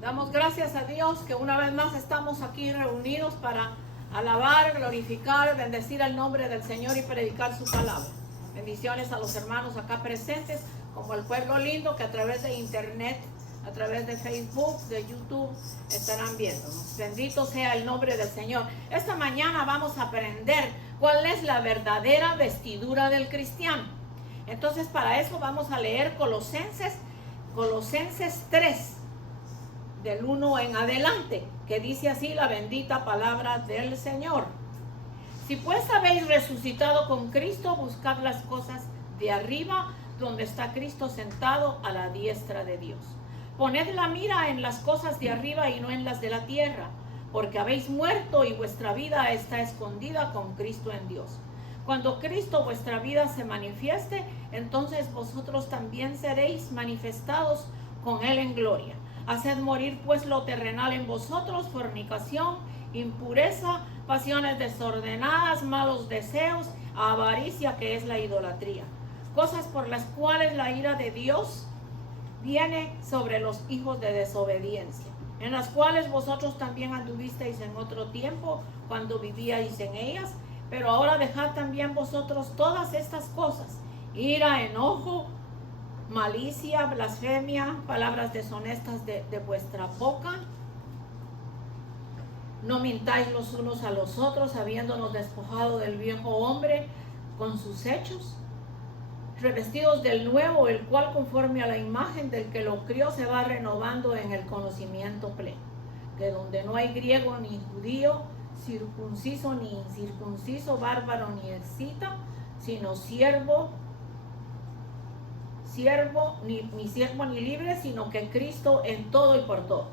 Damos gracias a Dios que una vez más estamos aquí reunidos para alabar, glorificar, bendecir el nombre del Señor y predicar su palabra. Bendiciones a los hermanos acá presentes, como el pueblo lindo que a través de internet, a través de Facebook, de YouTube, estarán viéndonos. Bendito sea el nombre del Señor. Esta mañana vamos a aprender cuál es la verdadera vestidura del cristiano. Entonces, para eso vamos a leer Colosenses 3, del 1 en adelante, que dice así la bendita palabra del Señor. Si pues habéis resucitado con Cristo, buscad las cosas de arriba, donde está Cristo sentado a la diestra de Dios. Poned la mira en las cosas de arriba y no en las de la tierra, porque habéis muerto y vuestra vida está escondida con Cristo en Dios. Cuando Cristo vuestra vida se manifieste, entonces vosotros también seréis manifestados con Él en gloria. Haced morir pues lo terrenal en vosotros: fornicación, impureza, pasiones desordenadas, malos deseos, avaricia, que es la idolatría. Cosas por las cuales la ira de Dios viene sobre los hijos de desobediencia, en las cuales vosotros también anduvisteis en otro tiempo, cuando vivíais en ellas. Pero ahora dejad también vosotros todas estas cosas: ira, enojo, malicia, blasfemia, palabras deshonestas de vuestra boca. No mintáis los unos a los otros, habiéndonos despojado del viejo hombre con sus hechos, revestidos del nuevo, el cual conforme a la imagen del que lo crió se va renovando en el conocimiento pleno, que donde no hay griego ni judío, circunciso ni incircunciso, bárbaro ni escita, sino siervo ni siervo ni libre, sino que Cristo en todo y por todos.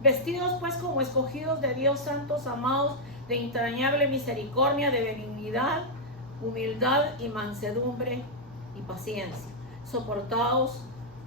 Vestidos pues como escogidos de Dios, santos, amados, de entrañable misericordia, de benignidad, humildad y mansedumbre y paciencia, soportaos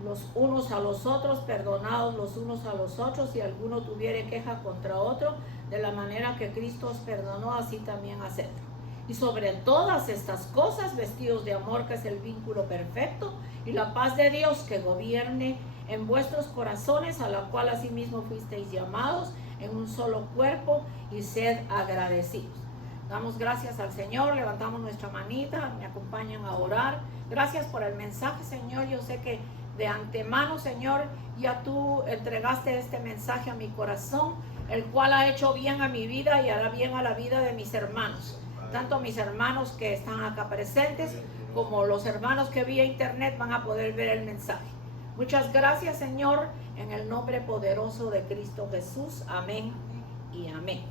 los unos a los otros, perdonados los unos a los otros, si alguno tuviere queja contra otro, de la manera que Cristo os perdonó, así también hacedlo. Y sobre todas estas cosas, vestidos de amor, que es el vínculo perfecto, y la paz de Dios que gobierne en vuestros corazones, a la cual asimismo fuisteis llamados en un solo cuerpo, y sed agradecidos. Damos gracias al Señor, levantamos nuestra manita, me acompañan a orar. Gracias por el mensaje, Señor. Yo sé que de antemano, Señor, ya tú entregaste este mensaje a mi corazón, el cual ha hecho bien a mi vida y hará bien a la vida de mis hermanos. Tanto mis hermanos que están acá presentes, como los hermanos que vía internet van a poder ver el mensaje. Muchas gracias, Señor, en el nombre poderoso de Cristo Jesús. Amén y amén.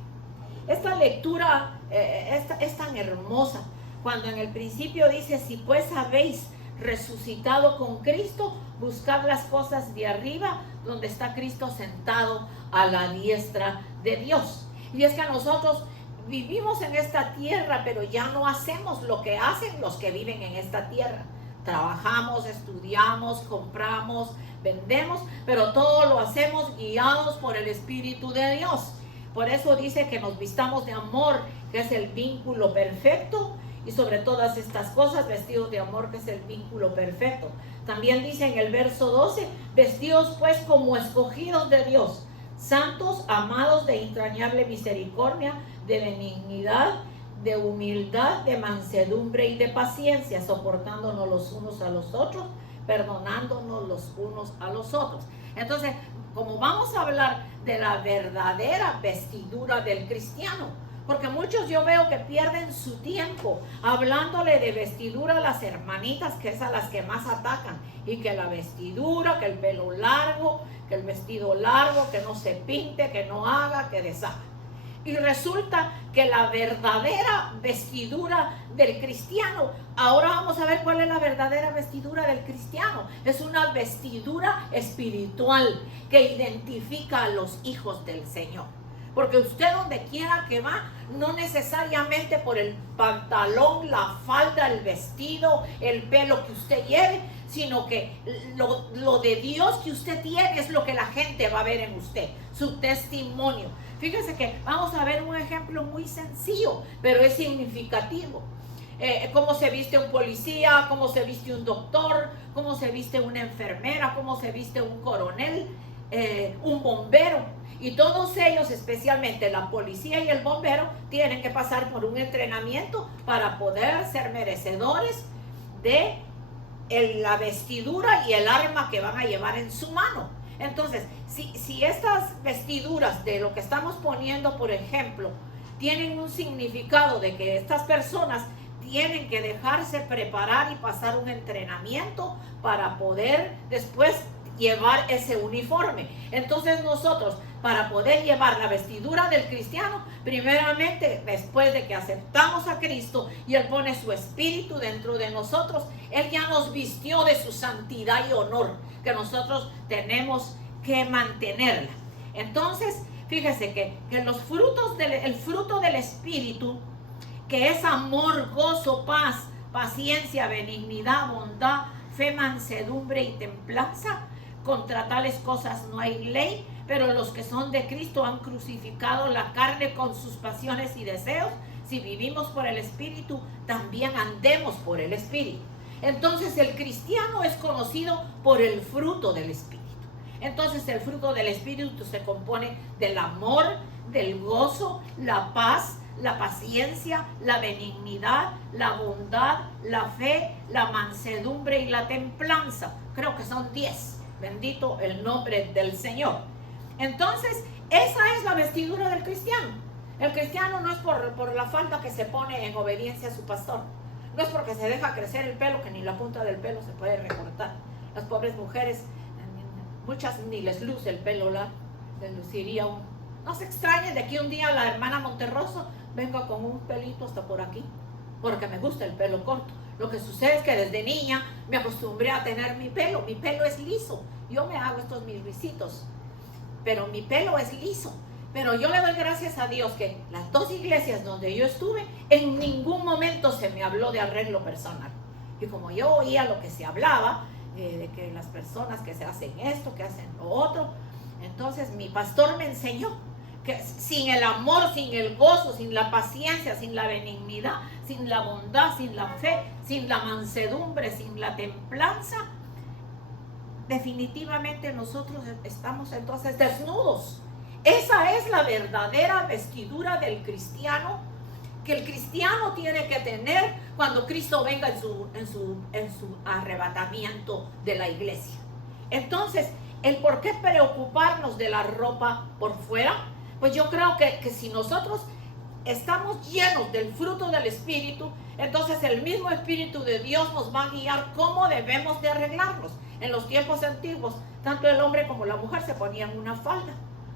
Esta lectura es tan hermosa, cuando en el principio dice: si pues habéis resucitado con Cristo, buscad las cosas de arriba, donde está Cristo sentado a la diestra de Dios. Y es que nosotros vivimos en esta tierra, pero ya no hacemos lo que hacen los que viven en esta tierra. Trabajamos, estudiamos, compramos, vendemos, pero todo lo hacemos guiados por el Espíritu de Dios. Por eso dice que nos vistamos de amor, que es el vínculo perfecto, y sobre todas estas cosas, vestidos de amor, que es el vínculo perfecto. También dice en el verso 12: vestidos pues como escogidos de Dios, santos, amados, de entrañable misericordia, de benignidad, de humildad, de mansedumbre y de paciencia, soportándonos los unos a los otros, perdonándonos los unos a los otros. Entonces, como vamos a hablar de la verdadera vestidura del cristiano, porque muchos yo veo que pierden su tiempo hablándole de vestidura a las hermanitas, que es a las que más atacan, y que la vestidura, que el pelo largo, que el vestido largo, que no se pinte, que no haga, que deshaga. Y resulta que la verdadera vestidura del cristiano, ahora vamos a ver cuál es la verdadera vestidura del cristiano. Es una vestidura espiritual que identifica a los hijos del Señor. Porque usted donde quiera que va, no necesariamente por el pantalón, la falda, el vestido, el pelo que usted lleve, sino que lo de Dios que usted tiene es lo que la gente va a ver en usted, su testimonio. Fíjese que vamos a ver un ejemplo muy sencillo, pero es significativo. Cómo se viste un policía, cómo se viste un doctor, cómo se viste una enfermera, cómo se viste un coronel. un bombero. Y todos ellos, especialmente la policía y el bombero, tienen que pasar por un entrenamiento para poder ser merecedores de la vestidura y el arma que van a llevar en su mano. Entonces, si estas vestiduras de lo que estamos poniendo, por ejemplo, tienen un significado de que estas personas tienen que dejarse preparar y pasar un entrenamiento para poder después llevar ese uniforme. Entonces nosotros, para poder llevar la vestidura del cristiano, primeramente, después de que aceptamos a Cristo y Él pone su espíritu dentro de nosotros, Él ya nos vistió de su santidad y honor, que nosotros tenemos que mantenerla. Entonces, fíjese que los frutos el fruto del espíritu, que es amor, gozo, paz, paciencia, benignidad, bondad, fe, mansedumbre y templanza, contra tales cosas no hay ley, pero los que son de Cristo han crucificado la carne con sus pasiones y deseos. Si vivimos por el Espíritu, también andemos por el Espíritu. Entonces el cristiano es conocido por el fruto del Espíritu. Entonces el fruto del Espíritu se compone del amor, del gozo, la paz, la paciencia, la benignidad, la bondad, la fe, la mansedumbre y la templanza. Creo que son 10. Bendito el nombre del Señor. Entonces, esa es la vestidura del cristiano. El cristiano no es por la falda que se pone en obediencia a su pastor. No es porque se deja crecer el pelo, que ni la punta del pelo se puede recortar. Las pobres mujeres, muchas ni les luce el pelo largo. Les luciría un... No se extrañen de que un día la hermana Monterroso venga con un pelito hasta por aquí, porque me gusta el pelo corto. Lo que sucede es que desde niña me acostumbré a tener mi pelo es liso. Yo me hago estos mis risitos, pero mi pelo es liso. Pero yo le doy gracias a Dios que las 2 iglesias donde yo estuve, en ningún momento se me habló de arreglo personal. Y como yo oía lo que se hablaba, de que las personas que se hacen esto, que hacen lo otro, entonces mi pastor me enseñó que sin el amor, sin el gozo, sin la paciencia, sin la benignidad, sin la bondad, sin la fe, sin la mansedumbre, sin la templanza, definitivamente nosotros estamos entonces desnudos. Esa es la verdadera vestidura del cristiano, que el cristiano tiene que tener cuando Cristo venga en su arrebatamiento de la iglesia. Entonces, el por qué preocuparnos de la ropa por fuera, pues yo creo que si nosotros estamos llenos del fruto del Espíritu, entonces el mismo Espíritu de Dios nos va a guiar cómo debemos de arreglarnos. En los tiempos antiguos, tanto el hombre como la mujer se ponían una falda.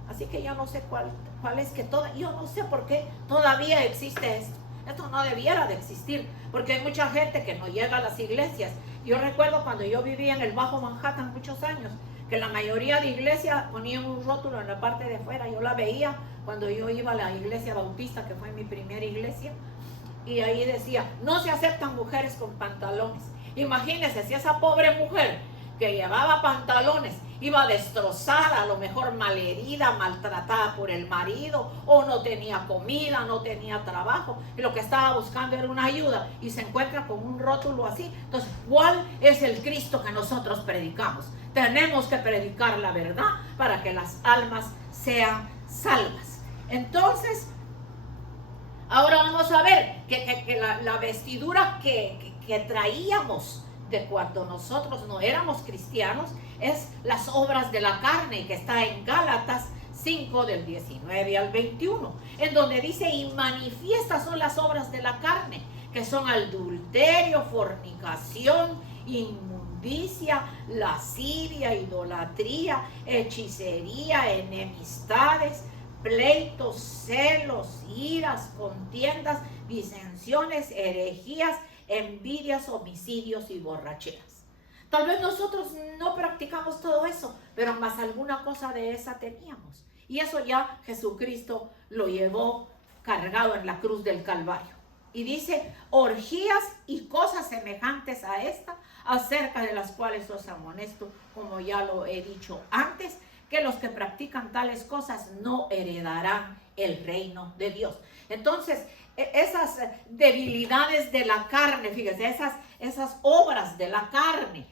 Así que yo no sé cuál es yo no sé por qué todavía existe esto. Esto no debiera de existir, porque hay mucha gente que no llega a las iglesias. Yo recuerdo cuando yo vivía en el Bajo Manhattan muchos años, que la mayoría de iglesias ponían un rótulo en la parte de afuera. Yo la veía cuando yo iba a la iglesia bautista, que fue mi primera iglesia, y ahí decía, no se aceptan mujeres con pantalones. Imagínense si esa pobre mujer que llevaba pantalones iba destrozada, a lo mejor malherida, maltratada por el marido, o no tenía comida, no tenía trabajo, y lo que estaba buscando era una ayuda, y se encuentra con un rótulo así. Entonces, ¿cuál es el Cristo que nosotros predicamos? Tenemos que predicar la verdad para que las almas sean salvas. Entonces, ahora vamos a ver que la vestidura que traíamos de cuando nosotros no éramos cristianos es las obras de la carne, que está en Gálatas 5 del 19 al 21, en donde dice, y manifiestas son las obras de la carne, que son adulterio, fornicación, inmundicia, lascivia, idolatría, hechicería, enemistades, pleitos, celos, iras, contiendas, disensiones, herejías, envidias, homicidios y borracheras. Tal vez nosotros no practicamos todo eso, pero más alguna cosa de esa teníamos. Y eso ya Jesucristo lo llevó cargado en la cruz del Calvario. Y dice, orgías y cosas semejantes a esta, acerca de las cuales os amonesto, como ya lo he dicho antes, que los que practican tales cosas no heredarán el reino de Dios. Entonces, esas debilidades de la carne, fíjese, esas obras de la carne,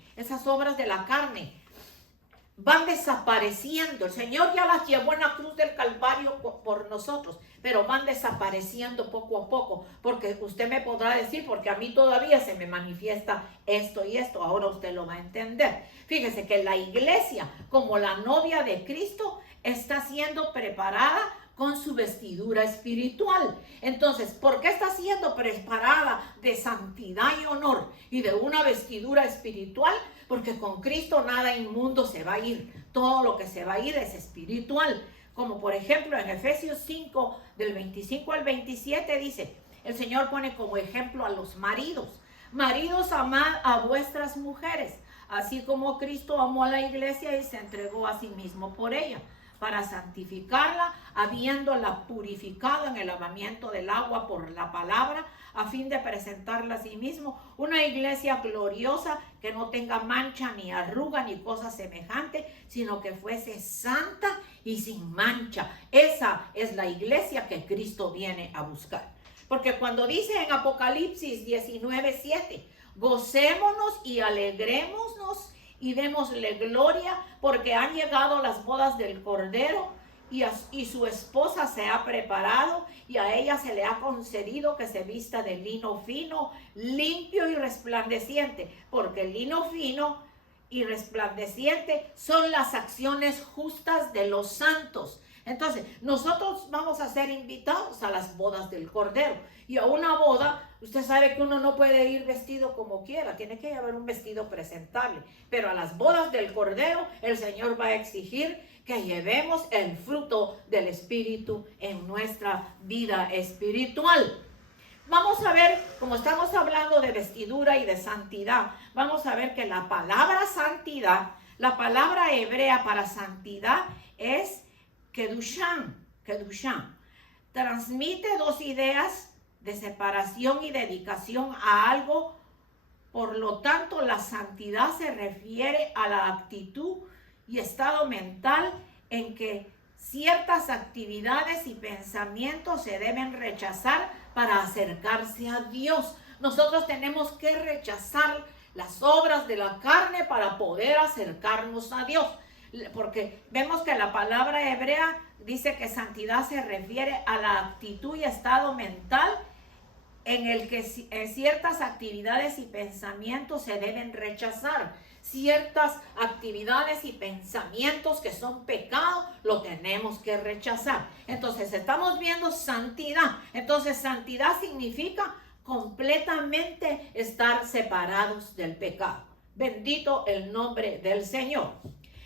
van desapareciendo. El Señor ya las llevó en la cruz del Calvario por nosotros, pero van desapareciendo poco a poco, porque usted me podrá decir, porque a mí todavía se me manifiesta esto y esto, ahora usted lo va a entender. Fíjese que la iglesia, como la novia de Cristo, está siendo preparada con su vestidura espiritual. Entonces, ¿por qué está siendo preparada de santidad y honor y de una vestidura espiritual? Porque con Cristo nada inmundo se va a ir. Todo lo que se va a ir es espiritual. Como por ejemplo en Efesios 5, del 25 al 27 dice, el Señor pone como ejemplo a los maridos. Maridos, amad a vuestras mujeres, así como Cristo amó a la iglesia y se entregó a sí mismo por ella, para santificarla, habiéndola purificado en el lavamiento del agua por la palabra, a fin de presentarla a sí mismo una iglesia gloriosa, que no tenga mancha ni arruga ni cosa semejante, sino que fuese santa y sin mancha. Esa es la iglesia que Cristo viene a buscar. Porque cuando dice en Apocalipsis 19:7, gocémonos y alegrémonos y démosle gloria, porque han llegado las bodas del Cordero y su esposa se ha preparado, y a ella se le ha concedido que se vista de lino fino, limpio y resplandeciente, porque el lino fino y resplandeciente son las acciones justas de los santos. Entonces, nosotros vamos a ser invitados a las bodas del Cordero. Y a una boda, usted sabe que uno no puede ir vestido como quiera, tiene que llevar un vestido presentable. Pero a las bodas del Cordero, el Señor va a exigir que llevemos el fruto del Espíritu en nuestra vida espiritual. Vamos a ver, como estamos hablando de vestidura y de santidad, vamos a ver que la palabra santidad, la palabra hebrea para santidad es Kedusham. Transmite dos ideas de separación y dedicación a algo. Por lo tanto, la santidad se refiere a la actitud y estado mental en que ciertas actividades y pensamientos se deben rechazar para acercarse a Dios. Nosotros tenemos que rechazar las obras de la carne para poder acercarnos a Dios. Porque vemos que la palabra hebrea dice que santidad se refiere a la actitud y estado mental en el que ciertas actividades y pensamientos se deben rechazar. Ciertas actividades y pensamientos que son pecado, lo tenemos que rechazar. Entonces estamos viendo santidad. Entonces santidad significa completamente estar separados del pecado. Bendito el nombre del Señor.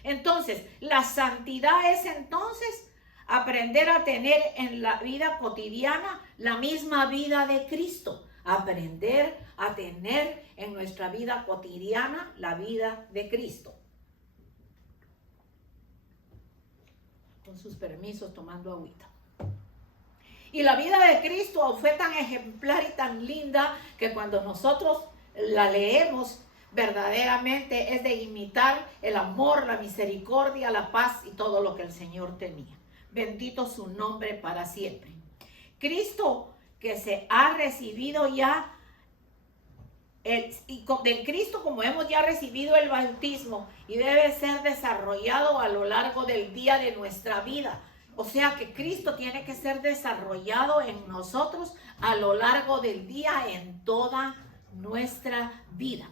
Entonces, la santidad es entonces aprender a tener en la vida cotidiana la misma vida de Cristo. Aprender a tener en nuestra vida cotidiana la vida de Cristo. Con sus permisos, tomando agüita. Y la vida de Cristo fue tan ejemplar y tan linda que cuando nosotros la leemos, verdaderamente es de imitar el amor, la misericordia, la paz y todo lo que el Señor tenía. Bendito su nombre para siempre. Cristo, que se ha recibido ya, de Cristo, como hemos ya recibido el bautismo, y debe ser desarrollado a lo largo del día de nuestra vida. O sea que Cristo tiene que ser desarrollado en nosotros a lo largo del día, en toda nuestra vida.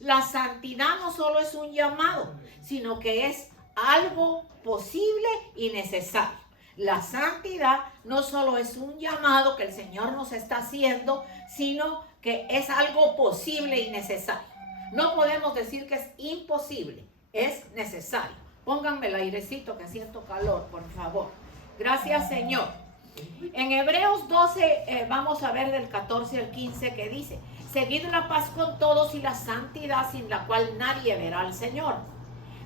La santidad no solo es un llamado, sino que es algo posible y necesario. La santidad no solo es un llamado que el Señor nos está haciendo, sino que es algo posible y necesario. No podemos decir que es imposible, es necesario. Pónganme el airecito que siento calor, por favor. Gracias, Señor. En Hebreos 12 vamos a ver del 14 al 15 que dice: seguid la paz con todos y la santidad, sin la cual nadie verá al Señor.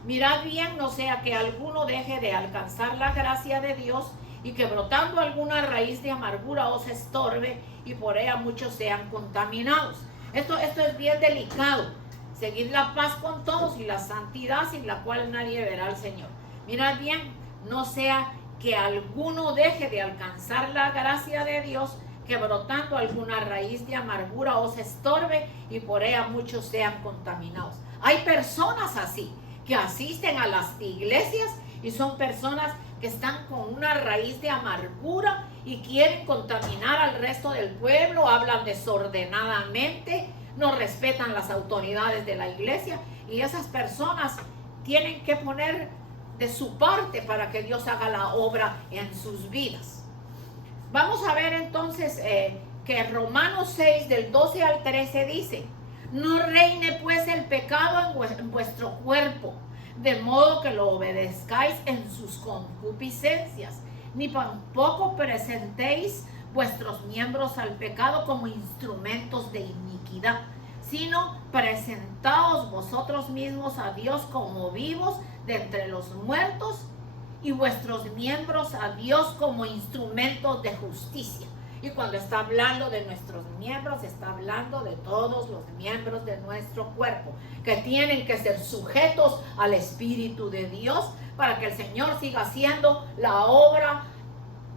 Mirad bien, no sea que alguno deje de alcanzar la gracia de Dios, y que brotando alguna raíz de amargura os estorbe, y por ella muchos sean contaminados. Esto es bien delicado. Seguid la paz con todos y la santidad, sin la cual nadie verá al Señor. Mirad bien, no sea que alguno deje de alcanzar la gracia de Dios, que brotando alguna raíz de amargura os estorbe, y por ella muchos sean contaminados. Hay personas así, que asisten a las iglesias y son personas que están con una raíz de amargura y quieren contaminar al resto del pueblo, hablan desordenadamente, no respetan las autoridades de la iglesia, y esas personas tienen que poner de su parte para que Dios haga la obra en sus vidas. Vamos a ver entonces que Romanos 6 del 12 al 13 dice: no reine pues el pecado en vuestro cuerpo, de modo que lo obedezcáis en sus concupiscencias, ni tampoco presentéis vuestros miembros al pecado como instrumentos de iniquidad, sino presentaos vosotros mismos a Dios como vivos de entre los muertos, y vuestros miembros a Dios como instrumentos de justicia. Y cuando está hablando de nuestros miembros, está hablando de todos los miembros de nuestro cuerpo, que tienen que ser sujetos al Espíritu de Dios para que el Señor siga haciendo la obra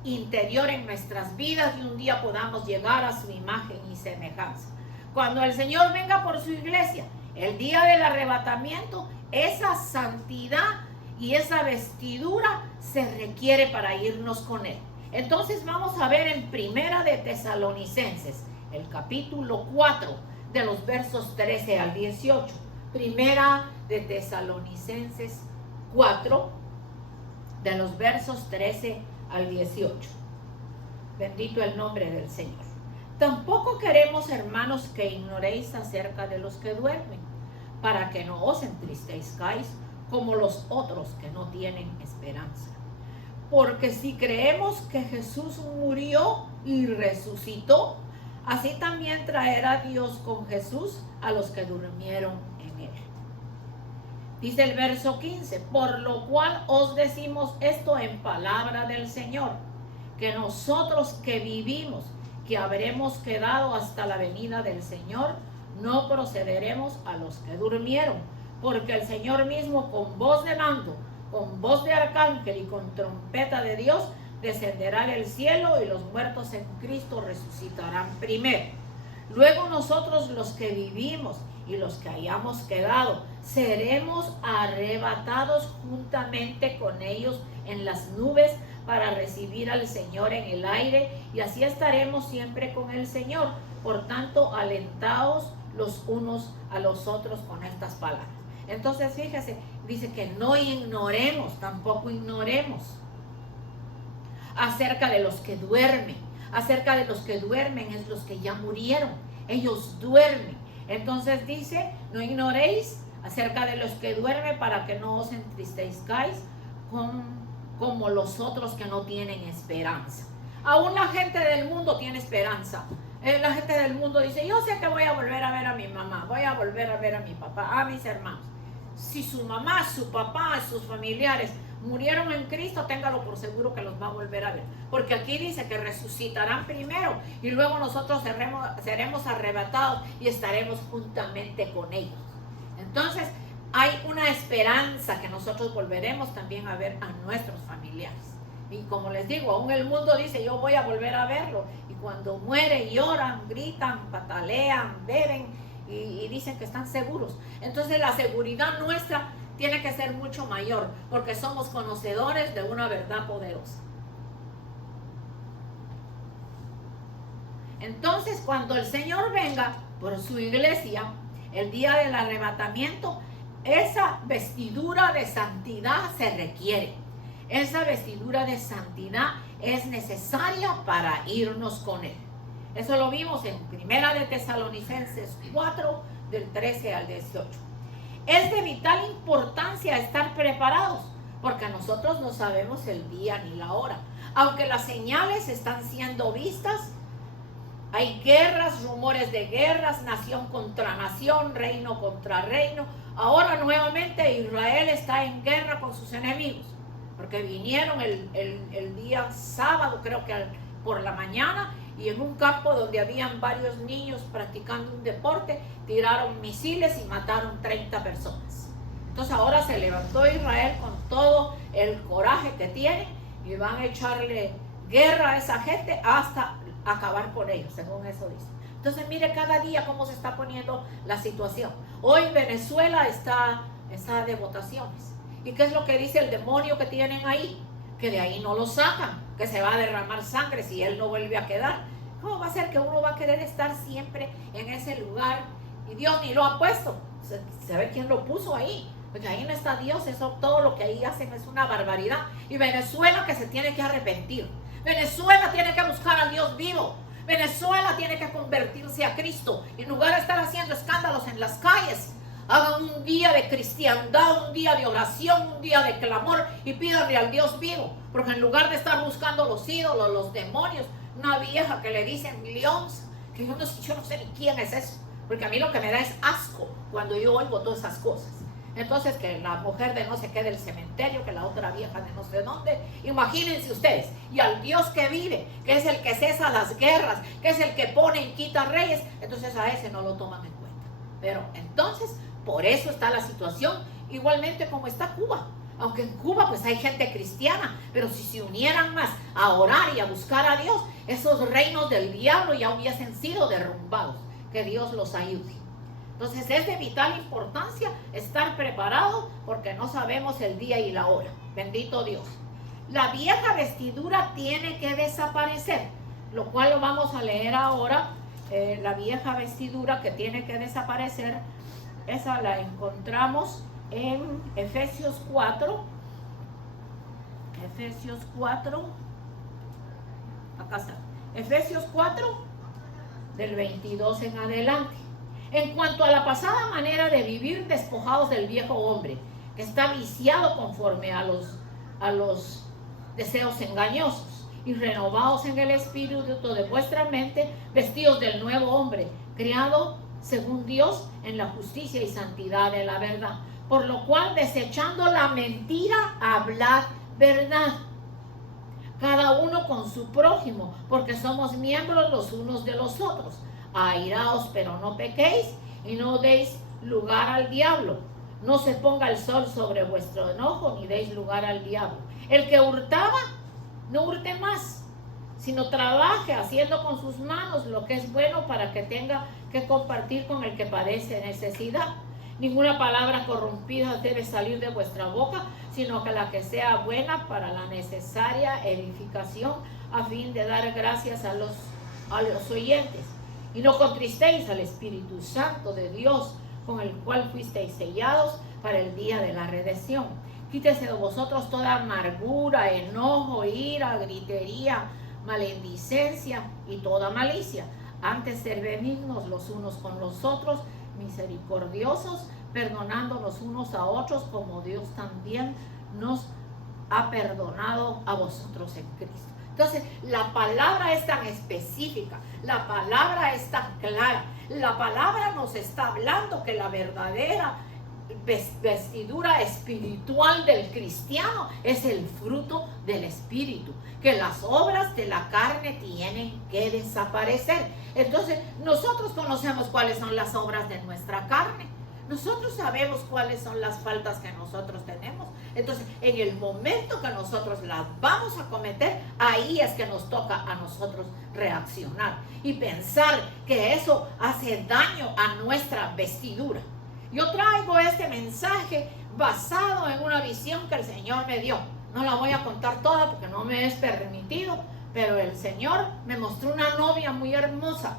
interior en nuestras vidas y un día podamos llegar a su imagen y semejanza. Cuando el Señor venga por su iglesia, el día del arrebatamiento, esa santidad y esa vestidura se requiere para irnos con Él. Entonces vamos a ver en Primera de Tesalonicenses, el capítulo 4, de los versos 13 al 18. Primera de Tesalonicenses 4, de los versos 13 al 18. Bendito el nombre del Señor. Tampoco queremos, hermanos, que ignoréis acerca de los que duermen, para que no os entristezcáis como los otros que no tienen esperanza. Porque si creemos que Jesús murió y resucitó, así también traerá Dios con Jesús a los que durmieron en Él. Dice el verso 15: por lo cual os decimos esto en palabra del Señor, que nosotros que vivimos, que habremos quedado hasta la venida del Señor, no procederemos a los que durmieron, porque el Señor mismo, con voz de mando, con voz de arcángel y con trompeta de Dios, descenderá del cielo, y los muertos en Cristo resucitarán primero. Luego nosotros, los que vivimos y los que hayamos quedado, seremos arrebatados juntamente con ellos en las nubes para recibir al Señor en el aire, y así estaremos siempre con el Señor. Por tanto, alentaos los unos a los otros con estas palabras. Entonces, fíjese, dice que no ignoremos, tampoco ignoremos acerca de los que duermen. Acerca de los que duermen es los que ya murieron. Ellos duermen. Entonces dice, no ignoréis acerca de los que duermen, para que no os entristezcáis como los otros que no tienen esperanza. Aún la gente del mundo tiene esperanza. La gente del mundo dice: yo sé que voy a volver a ver a mi mamá, voy a volver a ver a mi papá, a mis hermanos. Si su mamá, su papá, sus familiares murieron en Cristo, téngalo por seguro que los va a volver a ver. Porque aquí dice que resucitarán primero y luego nosotros seremos arrebatados y estaremos juntamente con ellos. Entonces, hay una esperanza que nosotros volveremos también a ver a nuestros familiares. Y como les digo, aún el mundo dice: yo voy a volver a verlo. Y cuando muere, lloran, gritan, patalean, beben y dicen que están seguros. Entonces la seguridad nuestra tiene que ser mucho mayor, porque somos conocedores de una verdad poderosa. Entonces, cuando el Señor venga por su iglesia, el día del arrebatamiento, esa vestidura de santidad se requiere. Esa vestidura de santidad es necesaria para irnos con Él. Eso lo vimos en Primera de Tesalonicenses 4, del 13 al 18. Es de vital importancia estar preparados, porque nosotros no sabemos el día ni la hora. Aunque las señales están siendo vistas, hay guerras, rumores de guerras, nación contra nación, reino contra reino. Ahora nuevamente Israel está en guerra con sus enemigos, porque vinieron el día sábado, creo que por la mañana, y en un campo donde habían varios niños practicando un deporte, tiraron misiles y mataron 30 personas. Entonces ahora se levantó Israel con todo el coraje que tiene y van a echarle guerra a esa gente hasta acabar con ellos, según eso dice. Entonces mire cada día cómo se está poniendo la situación. Hoy Venezuela está sala de votaciones. ¿Y qué es lo que dice el demonio que tienen ahí? Que de ahí no lo sacan, que se va a derramar sangre si él no vuelve a quedar. ¿Cómo va a ser que uno va a querer estar siempre en ese lugar? Y Dios ni lo ha puesto. ¿Sabe quién lo puso ahí? Porque ahí no está Dios. Eso, todo lo que ahí hacen es una barbaridad. Y Venezuela que se tiene que arrepentir. Venezuela tiene que buscar al Dios vivo. Venezuela tiene que convertirse a Cristo. En lugar de estar haciendo escándalos en las calles, hagan un día de cristiandad, un día de oración, un día de clamor y pídanle al Dios vivo. Porque en lugar de estar buscando los ídolos, los demonios, una vieja que le dicen Leons, que yo no sé ni quién es eso. Porque a mí lo que me da es asco cuando yo oigo todas esas cosas. Entonces, que la mujer de no sé qué del cementerio, que la otra vieja de no sé dónde. Imagínense ustedes. Y al Dios que vive, que es el que cesa las guerras, que es el que pone y quita reyes, entonces a ese no lo toman en cuenta. Pero entonces, por eso está la situación, igualmente como está Cuba. Aunque en Cuba pues hay gente cristiana, pero si se unieran más a orar y a buscar a Dios, esos reinos del diablo ya hubiesen sido derrumbados. Que Dios los ayude. Entonces es de vital importancia estar preparado porque no sabemos el día y la hora. Bendito Dios. La vieja vestidura tiene que desaparecer, lo cual lo vamos a leer ahora. La vieja vestidura que tiene que desaparecer, esa la encontramos en Efesios 4. Efesios 4. Acá está. Efesios 4, del 22 en adelante. En cuanto a la pasada manera de vivir, despojados del viejo hombre, que está viciado conforme a los deseos engañosos, y renovados en el espíritu de vuestra mente, vestidos del nuevo hombre, criado según Dios en la justicia y santidad de la verdad. Por lo cual, desechando la mentira, hablad verdad, cada uno con su prójimo, porque somos miembros los unos de los otros. Airaos, pero no pequéis, y no deis lugar al diablo. No se ponga el sol sobre vuestro enojo, ni deis lugar al diablo. El que hurtaba, no hurte más, sino trabaje haciendo con sus manos lo que es bueno, para que tenga que compartir con el que padece necesidad. Ninguna palabra corrompida debe salir de vuestra boca, sino que la que sea buena para la necesaria edificación, a fin de dar gracias a los oyentes. Y no contristéis al Espíritu Santo de Dios, con el cual fuisteis sellados para el día de la redención. Quítese de vosotros toda amargura, enojo, ira, gritería, maledicencia y toda malicia. Antes ser benignos los unos con los otros, misericordiosos, perdonándonos unos a otros, como Dios también nos ha perdonado a vosotros en Cristo. Entonces, la palabra es tan específica, la palabra es tan clara, la palabra nos está hablando que la verdadera vestidura espiritual del cristiano es el fruto del espíritu, que las obras de la carne tienen que desaparecer. Entonces, nosotros conocemos cuáles son las obras de nuestra carne. Nosotros sabemos cuáles son las faltas que nosotros tenemos. Entonces, en el momento que nosotros las vamos a cometer, ahí es que nos toca a nosotros reaccionar y pensar que eso hace daño a nuestra vestidura. Yo traigo este mensaje basado en una visión que el Señor me dio. No la voy a contar toda porque no me es permitido, pero el Señor me mostró una novia muy hermosa.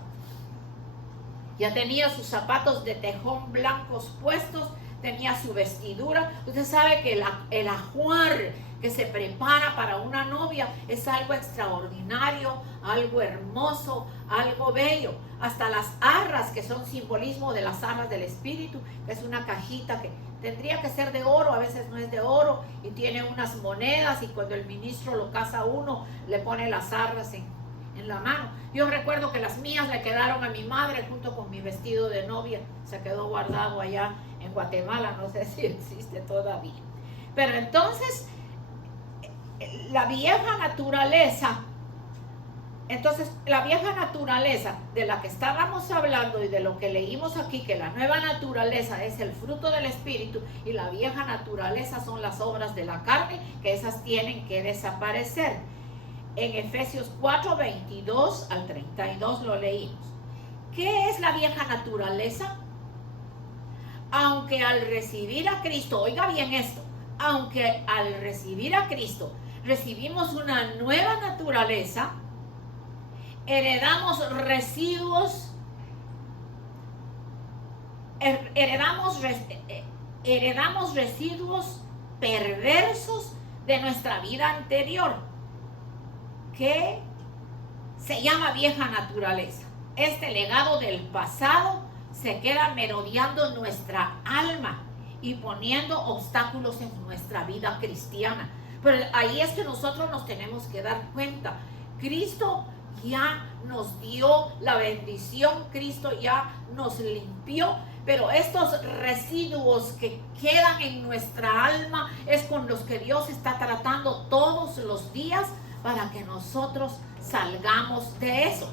Ya tenía sus zapatos de tejón blancos puestos, tenía su vestidura. Usted sabe que el ajuar que se prepara para una novia es algo extraordinario, algo hermoso, algo bello. Hasta las arras, que son simbolismo de las arras del espíritu, que es una cajita que tendría que ser de oro, a veces no es de oro, y tiene unas monedas, y cuando el ministro lo casa a uno, le pone las arras en la mano. Yo recuerdo que las mías le quedaron a mi madre junto con mi vestido de novia. Se quedó guardado allá en Guatemala, no sé si existe todavía. Pero entonces, la vieja naturaleza de la que estábamos hablando y de lo que leímos aquí, que la nueva naturaleza es el fruto del espíritu y la vieja naturaleza son las obras de la carne, que esas tienen que desaparecer. En Efesios 4, 22 al 32 lo leímos. ¿Qué es la vieja naturaleza? aunque al recibir a Cristo, oiga bien esto, aunque al recibir a Cristo recibimos una nueva naturaleza, heredamos residuos, heredamos residuos perversos de nuestra vida anterior, que se llama vieja naturaleza. Este legado del pasado se queda merodeando nuestra alma y poniendo obstáculos en nuestra vida cristiana. Pero ahí es que nosotros nos tenemos que dar cuenta. Cristo ya nos dio la bendición, Cristo ya nos limpió, pero estos residuos que quedan en nuestra alma es con los que Dios está tratando todos los días para que nosotros salgamos de eso.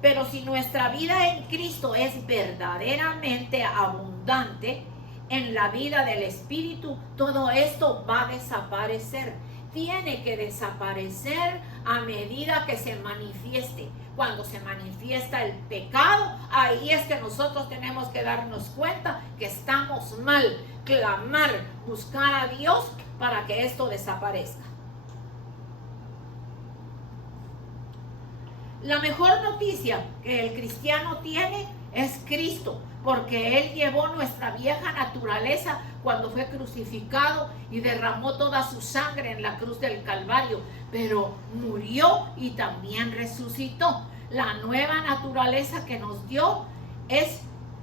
Pero si nuestra vida en Cristo es verdaderamente abundante en la vida del Espíritu, todo esto va a desaparecer. Tiene que desaparecer a medida que se manifieste. Cuando se manifiesta el pecado, ahí es que nosotros tenemos que darnos cuenta que estamos mal, clamar, buscar a Dios para que esto desaparezca. La mejor noticia que el cristiano tiene es Cristo, porque Él llevó nuestra vieja naturaleza cuando fue crucificado y derramó toda su sangre en la cruz del Calvario, pero murió y también resucitó. La nueva naturaleza que nos dio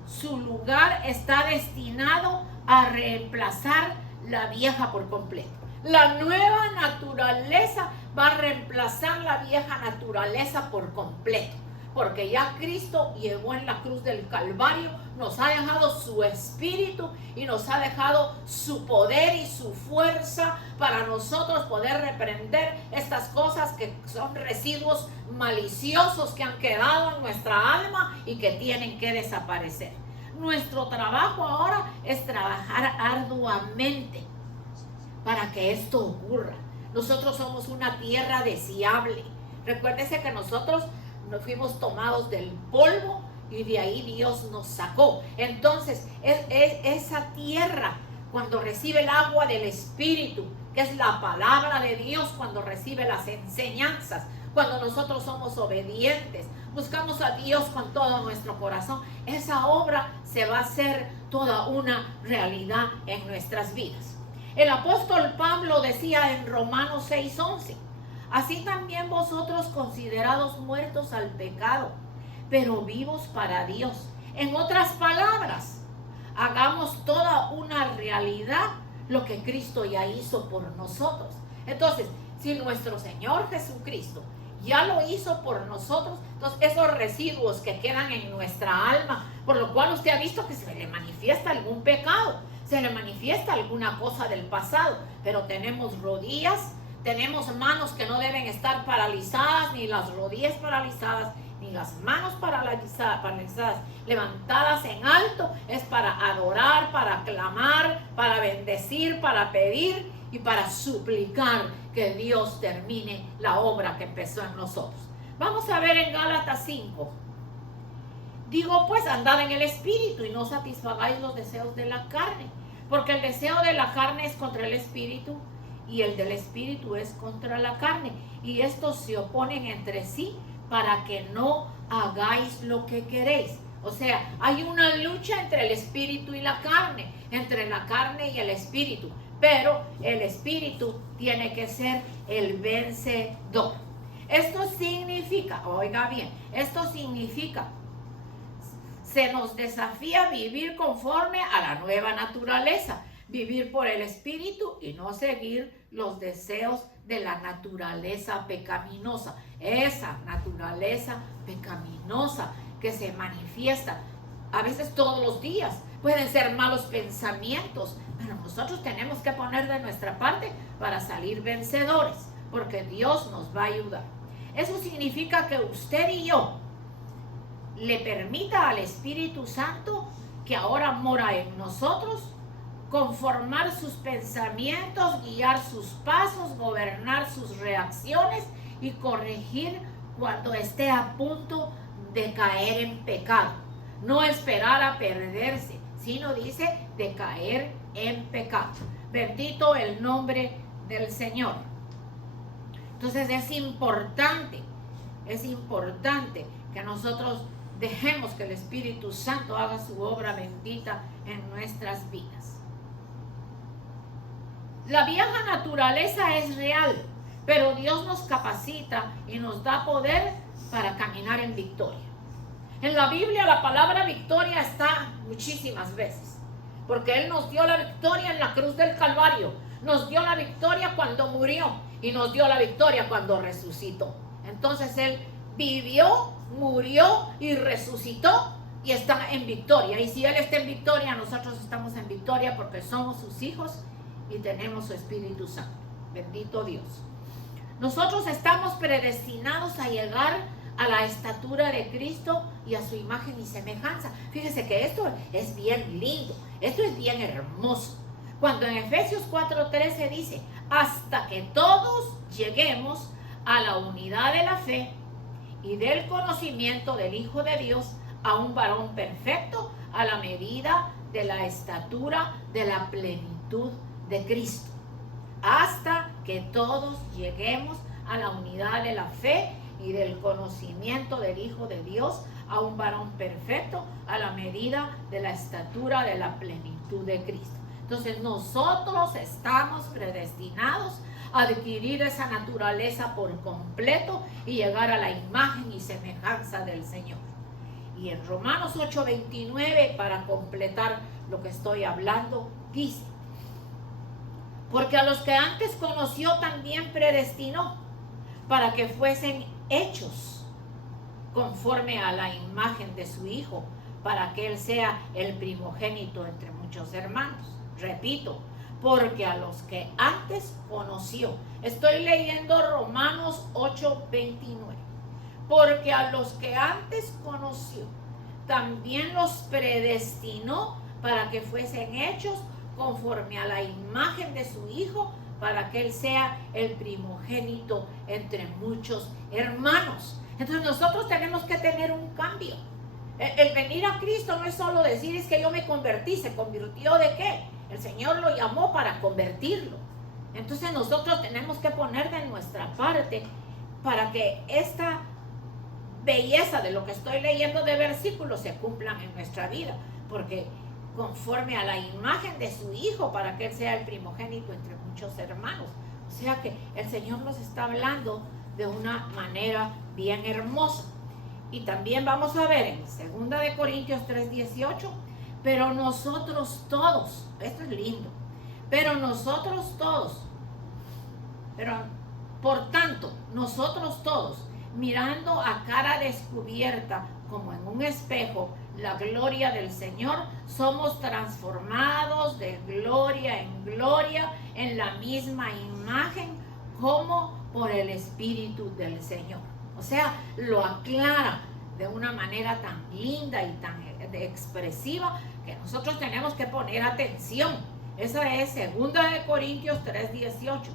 su lugar está destinado a reemplazar la vieja por completo. La nueva naturaleza va a reemplazar la vieja naturaleza por completo, porque ya Cristo llevó en la cruz del Calvario, nos ha dejado su espíritu y nos ha dejado su poder y su fuerza para nosotros poder reprender estas cosas que son residuos maliciosos que han quedado en nuestra alma y que tienen que desaparecer. Nuestro trabajo ahora es trabajar arduamente para que esto ocurra. Nosotros somos una tierra deseable. Recuérdese que nosotros nos fuimos tomados del polvo y de ahí Dios nos sacó. Entonces, esa tierra, cuando recibe el agua del Espíritu, que es la palabra de Dios, cuando recibe las enseñanzas, cuando nosotros somos obedientes, buscamos a Dios con todo nuestro corazón, esa obra se va a hacer toda una realidad en nuestras vidas. El apóstol Pablo decía en Romanos 6:11, así también vosotros considerados muertos al pecado, pero vivos para Dios. En otras palabras, hagamos toda una realidad lo que Cristo ya hizo por nosotros. Entonces, si nuestro Señor Jesucristo ya lo hizo por nosotros, entonces esos residuos que quedan en nuestra alma, por lo cual usted ha visto que se le manifiesta algún pecado, se le manifiesta alguna cosa del pasado, pero tenemos rodillas, tenemos manos que no deben estar paralizadas, ni las rodillas paralizadas, ni las manos paralizadas, levantadas en alto, es para adorar, para clamar, para bendecir, para pedir y para suplicar que Dios termine la obra que empezó en nosotros. Vamos a ver en Gálatas 5. Digo pues, andad en el Espíritu y no satisfagáis los deseos de la carne, porque el deseo de la carne es contra el Espíritu y el del Espíritu es contra la carne, y estos se oponen entre sí para que no hagáis lo que queréis. O sea, hay una lucha entre el Espíritu y la carne, entre la carne y el Espíritu, pero el Espíritu tiene que ser el vencedor. Esto significa, oiga bien, esto significa, se nos desafía a vivir conforme a la nueva naturaleza, vivir por el Espíritu y no seguir los deseos de la naturaleza pecaminosa. Esa naturaleza pecaminosa que se manifiesta a veces todos los días. Pueden ser malos pensamientos, pero nosotros tenemos que poner de nuestra parte para salir vencedores, porque Dios nos va a ayudar. Eso significa que usted y yo le permita al Espíritu Santo, que ahora mora en nosotros, conformar sus pensamientos, guiar sus pasos, gobernar sus reacciones y corregir cuando esté a punto de caer en pecado. No esperar a perderse, sino dice de caer en pecado. Bendito el nombre del Señor. Entonces es importante que nosotros dejemos que el Espíritu Santo haga su obra bendita en nuestras vidas. La vieja naturaleza es real, pero Dios nos capacita y nos da poder para caminar en victoria. En la Biblia la palabra victoria está muchísimas veces, porque Él nos dio la victoria en la cruz del Calvario, nos dio la victoria cuando murió y nos dio la victoria cuando resucitó. Entonces Él vivió, murió y resucitó y está en victoria. Y si Él está en victoria, nosotros estamos en victoria porque somos sus hijos y tenemos su Espíritu Santo. Bendito Dios. Nosotros estamos predestinados a llegar a la estatura de Cristo y a su imagen y semejanza. Fíjese que esto es bien lindo, esto es bien hermoso. Cuando en Efesios 4:13 dice, hasta que todos lleguemos a la unidad de la fe y del conocimiento del Hijo de Dios, a un varón perfecto, a la medida de la estatura de la plenitud de Cristo. Hasta que todos lleguemos a la unidad de la fe y del conocimiento del Hijo de Dios, a un varón perfecto, a la medida de la estatura de la plenitud de Cristo. Entonces nosotros estamos predestinados a adquirir esa naturaleza por completo y llegar a la imagen y semejanza del Señor. Y en Romanos 8:29, para completar lo que estoy hablando, dice, porque a los que antes conoció también predestinó para que fuesen hechos conforme a la imagen de su Hijo, para que Él sea el primogénito entre muchos hermanos. Repito, porque a los que antes conoció, estoy leyendo Romanos 8:29, porque a los que antes conoció, también los predestinó para que fuesen hechos conforme a la imagen de su Hijo, para que Él sea el primogénito entre muchos hermanos. Entonces nosotros tenemos que tener un cambio. El venir a Cristo no es solo decir, es que yo me convertí. ¿Se convirtió de qué? El Señor lo llamó para convertirlo. Entonces nosotros tenemos que poner de nuestra parte para que esta belleza de lo que estoy leyendo de versículos se cumplan en nuestra vida, porque conforme a la imagen de su Hijo, para que Él sea el primogénito entre muchos hermanos. O sea que el Señor nos está hablando de una manera bien hermosa. Y también vamos a ver en 2 Corintios 3:18, pero nosotros todos, esto es lindo, pero nosotros todos, por tanto, nosotros todos, mirando a cara descubierta como en un espejo la gloria del Señor, somos transformados de gloria en gloria en la misma imagen como por el Espíritu del Señor. O sea, lo aclara de una manera tan linda y tan expresiva que nosotros tenemos que poner atención. Esa es 2 Corintios 3:18.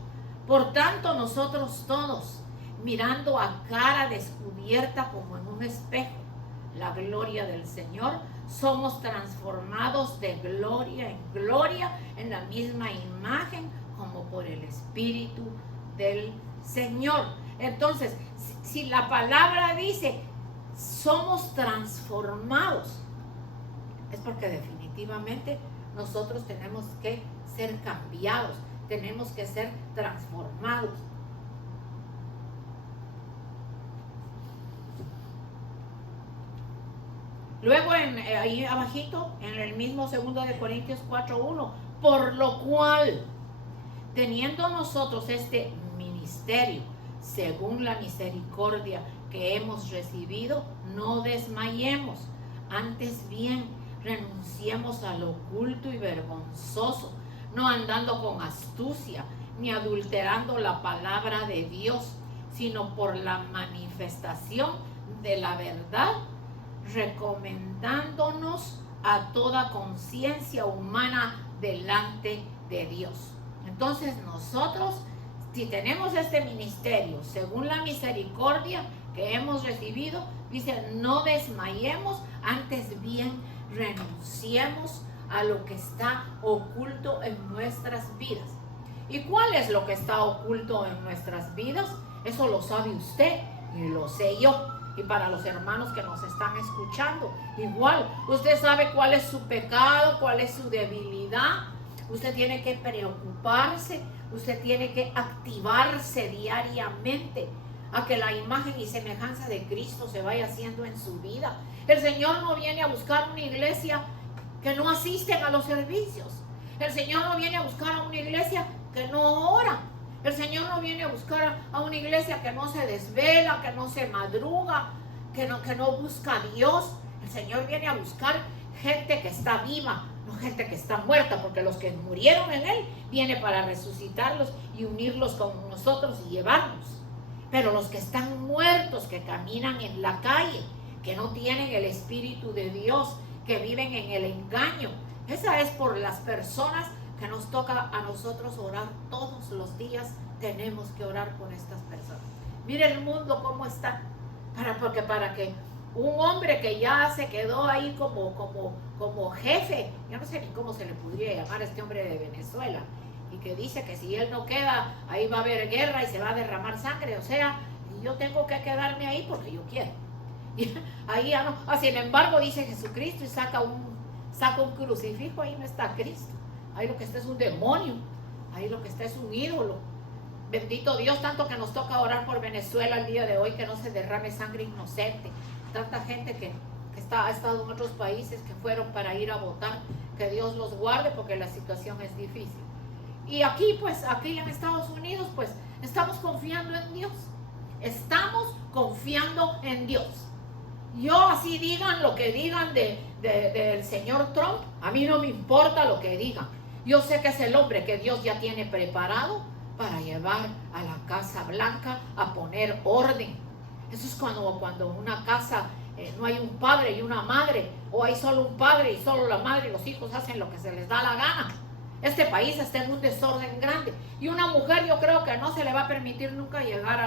Por tanto, nosotros todos, mirando a cara descubierta como en un espejo la gloria del Señor, somos transformados de gloria en gloria en la misma imagen como por el Espíritu del Señor. Entonces, si la palabra dice somos transformados, es porque definitivamente nosotros tenemos que ser cambiados, tenemos que ser transformados. Luego ahí abajito, en el mismo 2 Corintios 4:1, por lo cual, teniendo nosotros este ministerio, según la misericordia que hemos recibido, no desmayemos, antes bien renunciemos a lo oculto y vergonzoso, no andando con astucia, ni adulterando la palabra de Dios, sino por la manifestación de la verdad, recomendándonos a toda conciencia humana delante de Dios. Entonces nosotros, si tenemos este ministerio según la misericordia que hemos recibido, dice, no desmayemos, antes bien renunciemos a lo que está oculto en nuestras vidas. ¿Y cuál es lo que está oculto en nuestras vidas? Eso lo sabe usted y lo sé yo. Y para los hermanos que nos están escuchando, igual, usted sabe cuál es su pecado, cuál es su debilidad. Usted tiene que preocuparse, usted tiene que activarse diariamente a que la imagen y semejanza de Cristo se vaya haciendo en su vida. El Señor no viene a buscar una iglesia que no asisten a los servicios. El Señor no viene a buscar a una iglesia que no ora. El Señor no viene a buscar a una iglesia que no se desvela, que no se madruga, que no busca a Dios. El Señor viene a buscar gente que está viva, no gente que está muerta, porque los que murieron en Él viene para resucitarlos y unirlos con nosotros y llevarnos. Pero los que están muertos, que caminan en la calle, que no tienen el Espíritu de Dios, que viven en el engaño, esa es por las personas que nos toca a nosotros orar todos los días. Tenemos que orar por estas personas. Mire el mundo cómo está, para que un hombre que ya se quedó ahí como jefe, yo no sé ni cómo se le podría llamar a este hombre de Venezuela, y que dice que si él no queda, ahí va a haber guerra y se va a derramar sangre. O sea, yo tengo que quedarme ahí porque yo quiero. Y ahí ya no. Sin embargo, dice Jesucristo y saca un crucifijo, ahí no está Cristo. Ahí lo que está es un demonio, ahí lo que está es un ídolo. Bendito Dios, tanto que nos toca orar por Venezuela el día de hoy, que no se derrame sangre inocente. Tanta gente que ha estado en otros países, que fueron para ir a votar, que Dios los guarde porque la situación es difícil. Y aquí en Estados Unidos, pues estamos confiando en Dios. Estamos confiando en Dios. Yo, así digan lo que digan del señor Trump, a mí no me importa lo que digan. Yo sé que es el hombre que Dios ya tiene preparado para llevar a la Casa Blanca a poner orden. Eso es cuando una casa no hay un padre y una madre, o hay solo un padre y solo la madre, y los hijos hacen lo que se les da la gana. Este país está en un desorden grande, y una mujer, yo creo que no se le va a permitir nunca llegar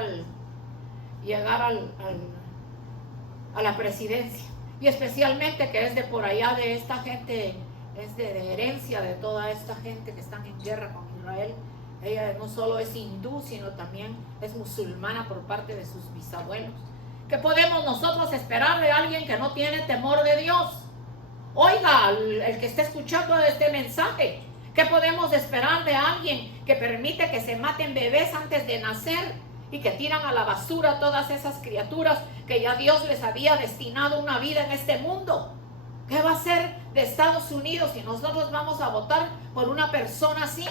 a la presidencia, y especialmente que es de por allá, de esta gente, es de herencia de toda esta gente que están en guerra con Israel. Ella no solo es hindú, sino también es musulmana por parte de sus bisabuelos. ¿Qué podemos nosotros esperar de alguien que no tiene temor de Dios? Oiga, el que está escuchando este mensaje, ¿qué podemos esperar de alguien que permite que se maten bebés antes de nacer y que tiran a la basura todas esas criaturas que ya Dios les había destinado una vida en este mundo? ¿Qué va a ser de Estados Unidos si nosotros vamos a votar por una persona así?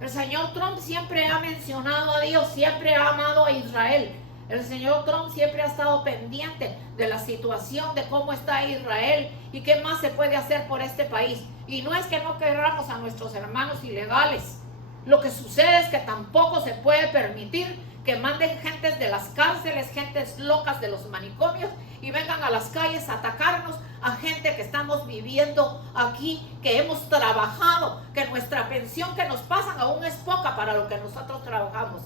El señor Trump siempre ha mencionado a Dios, siempre ha amado a Israel. El señor Trump siempre ha estado pendiente de la situación, de cómo está Israel y qué más se puede hacer por este país. Y no es que no queramos a nuestros hermanos ilegales. Lo que sucede es que tampoco se puede permitir que manden gentes de las cárceles, gentes locas de los manicomios, y vengan a las calles a atacarnos, a gente que estamos viviendo aquí, que hemos trabajado, que nuestra pensión que nos pasan aún es poca para lo que nosotros trabajamos.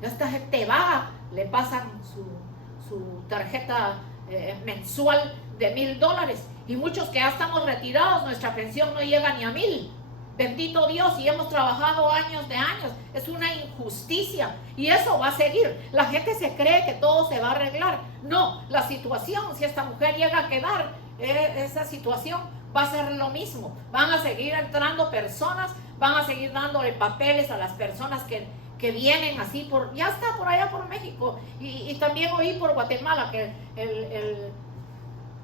Esta gente vaga, le pasan su tarjeta mensual de $1,000, y muchos que ya estamos retirados, nuestra pensión no llega ni a 1,000. Bendito Dios, y hemos trabajado años de años. Es una injusticia, y eso va a seguir. La gente se cree que todo se va a arreglar. No, la situación, si esta mujer llega a quedar, esa situación va a ser lo mismo. Van a seguir entrando personas, van a seguir dándole papeles a las personas que vienen así ya está por allá por México, y también oí por Guatemala que el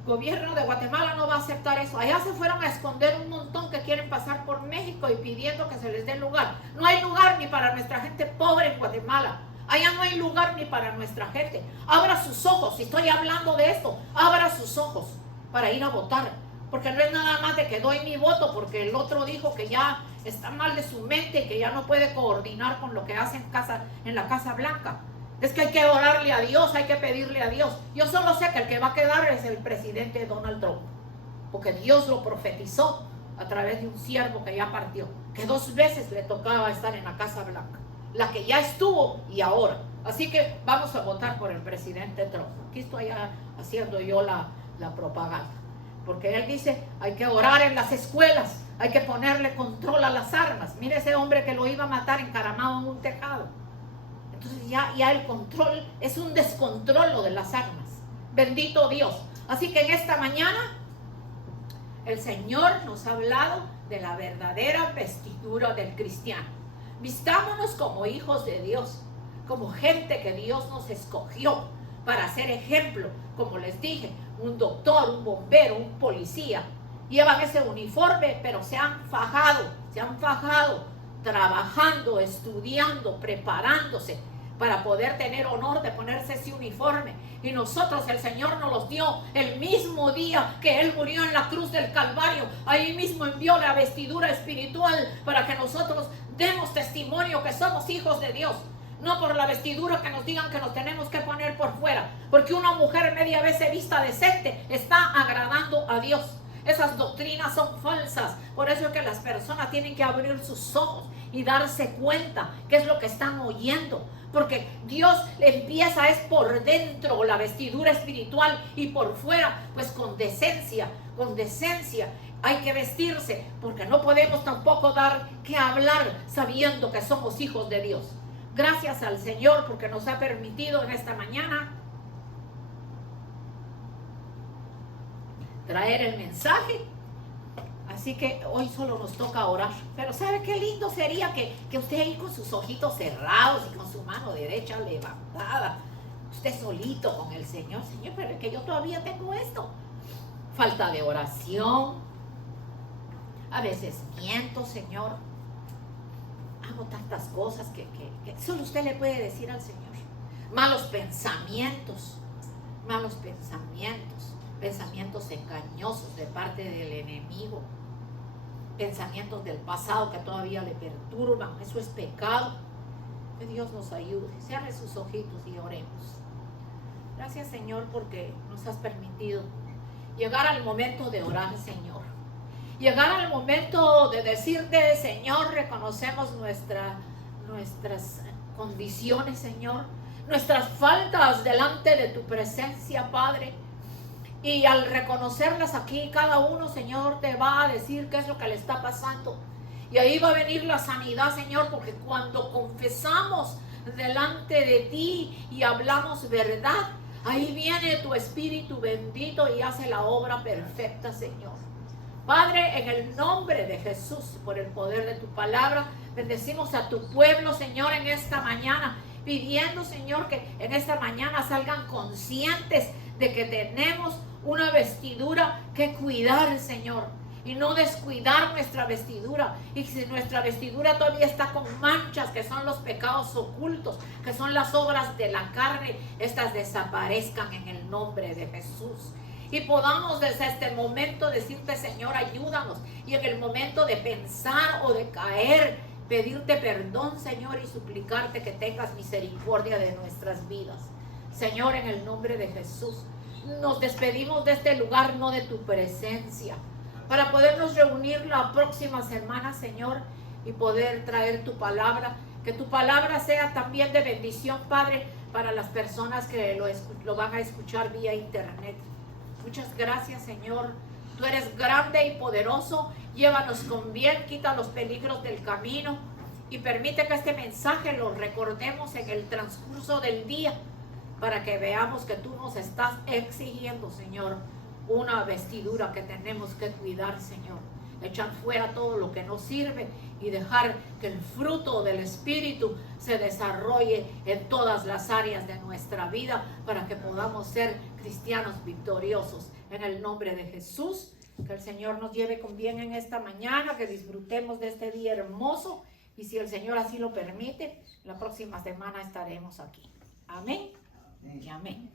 gobierno de Guatemala no va a aceptar eso. Allá se fueron a esconder un montón que quieren pasar por México y pidiendo que se les dé lugar. No hay lugar ni para nuestra gente pobre en Guatemala. Allá no hay lugar ni para nuestra gente. Abra sus ojos, si estoy hablando de esto, abra sus ojos para ir a votar. Porque no es nada más de que doy mi voto porque el otro dijo que ya está mal de su mente, que ya no puede coordinar con lo que hace en la Casa Blanca. Es que hay que orarle a Dios, hay que pedirle a Dios. Yo solo sé que el que va a quedar es el presidente Donald Trump, porque Dios lo profetizó a través de un siervo que ya partió, que 2 veces le tocaba estar en la Casa Blanca, la que ya estuvo y ahora. Así que vamos a votar por el presidente Trump. Aquí estoy haciendo yo la propaganda, porque él dice, hay que orar en las escuelas, Hay que ponerle control a las armas. Mire ese hombre que lo iba a matar encaramado en un tejado. Entonces ya el control es un descontrolo de las armas. Bendito Dios. Así que en esta mañana el Señor nos ha hablado de la verdadera vestidura del cristiano. Vistámonos como hijos de Dios, como gente que Dios nos escogió para ser ejemplo. Como les dije, un doctor, un bombero, un policía, llevan ese uniforme, pero se han fajado, trabajando, estudiando, preparándose para poder tener honor de ponerse ese uniforme. Y nosotros, el Señor nos los dio el mismo día que Él murió en la cruz del Calvario. Ahí mismo envió la vestidura espiritual para que nosotros demos testimonio que somos hijos de Dios. No por la vestidura que nos digan que nos tenemos que poner por fuera, porque una mujer media vez vista decente está agradando a Dios. Esas doctrinas son falsas. Por eso es que las personas tienen que abrir sus ojos y darse cuenta qué es lo que están oyendo. Porque Dios empieza es por dentro la vestidura espiritual y por fuera pues con decencia. Hay que vestirse, porque no podemos tampoco dar que hablar sabiendo que somos hijos de Dios. Gracias al Señor porque nos ha permitido en esta mañana traer el mensaje. Así que hoy solo nos toca orar. Pero ¿sabe qué lindo sería que usted ahí con sus ojitos cerrados y con su mano derecha levantada, usted solito con el Señor? Señor, pero es que yo todavía tengo esto. Falta de oración. A veces miento, Señor. Hago tantas cosas que solo usted le puede decir al Señor. Malos pensamientos. Pensamientos engañosos de parte del enemigo, pensamientos del pasado que todavía le perturban. Eso es pecado. Que Dios nos ayude. Cierre sus ojitos y oremos. Gracias, Señor, porque nos has permitido llegar al momento de orar, Señor. Llegar al momento de decirte, Señor, reconocemos nuestras condiciones, Señor, nuestras faltas delante de tu presencia, Padre. Y al reconocerlas aquí, cada uno, Señor, te va a decir qué es lo que le está pasando. Y ahí va a venir la sanidad, Señor, porque cuando confesamos delante de ti y hablamos verdad, ahí viene tu Espíritu bendito y hace la obra perfecta, Señor. Padre, en el nombre de Jesús, por el poder de tu palabra, bendecimos a tu pueblo, Señor, en esta mañana, pidiendo, Señor, que en esta mañana salgan conscientes de que tenemos una vestidura que cuidar, Señor, y no descuidar nuestra vestidura. Y si nuestra vestidura todavía está con manchas, que son los pecados ocultos, que son las obras de la carne, estas desaparezcan en el nombre de Jesús. Y podamos desde este momento decirte, Señor, ayúdanos. Y en el momento de pensar o de caer, pedirte perdón, Señor, y suplicarte que tengas misericordia de nuestras vidas. Señor, en el nombre de Jesús, nos despedimos de este lugar, no de tu presencia, para podernos reunir la próxima semana, Señor, y poder traer tu palabra. Que tu palabra sea también de bendición, Padre, para las personas que lo van a escuchar vía internet. Muchas gracias, Señor. Tú eres grande y poderoso. Llévanos con bien, quita los peligros del camino y permite que este mensaje lo recordemos en el transcurso del día, para que veamos que tú nos estás exigiendo, Señor, una vestidura que tenemos que cuidar, Señor. Echar fuera todo lo que no sirve y dejar que el fruto del Espíritu se desarrolle en todas las áreas de nuestra vida, para que podamos ser cristianos victoriosos. En el nombre de Jesús, que el Señor nos lleve con bien en esta mañana, que disfrutemos de este día hermoso, y si el Señor así lo permite, la próxima semana estaremos aquí. Amén y amén.